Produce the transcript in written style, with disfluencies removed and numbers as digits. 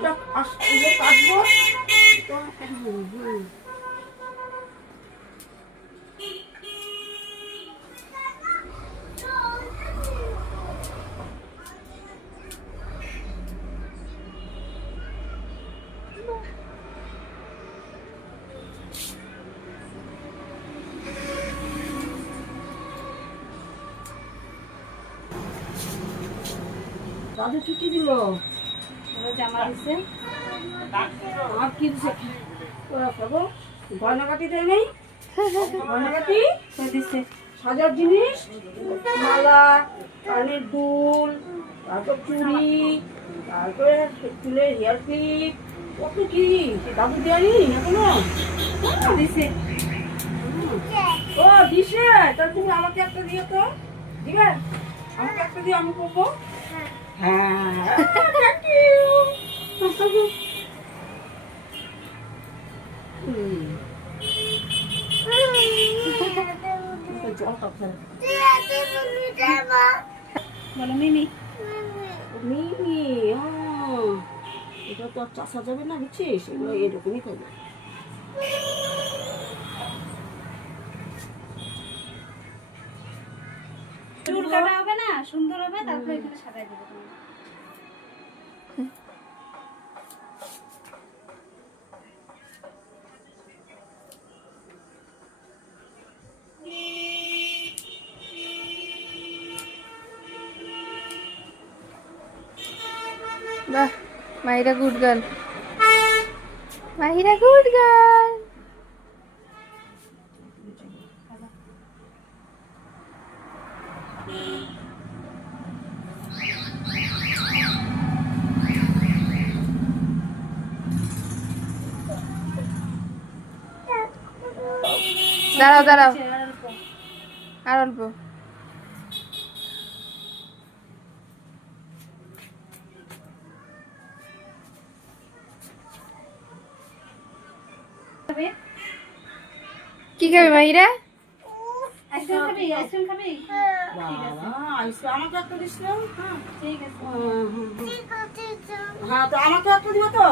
এটা কাটবো তো। দাদু কি দিল? জামা দিছে। আর কি দিছে? গয়নাগাটি দেয় নেই? গয়নাগাটি দিছে সাজার জিনিস, মালা, কানের দুল, তারপর চুড়ি, তারপরে চুলের হেয়ার ক্লিপ, কত কি দাদু দেয়নি এখনো? দিছে। ও দিছে, তা তুমি আমাকে একটা দিও তো। দিবে? আমাকে একটা দিও, আমি করবো। হ্যাঁ, thank you. বলো মিমি। মিমি, এটা তো আর চাষা যাবে না, বুঝছিস? এগুলো এরকমই থাকবে। চুল কাটা হবে না, সুন্দর হবে, তারপর এখানে সাজাই দেবো তুমি। বাহ, Mahira good girl, Mahira good girl. দাঁড়াও দাঁড়াও, আর অল্প। কি খাবে মাহিরা? আইসক্রিম খাবি? আইসক্রিম খাবি? বাবা, আইসক্রিম আমাকে একটা দিস না? হ্যাঁ ঠিক আছে। হ্যাঁ, তো আমাকে একটা দিও তো।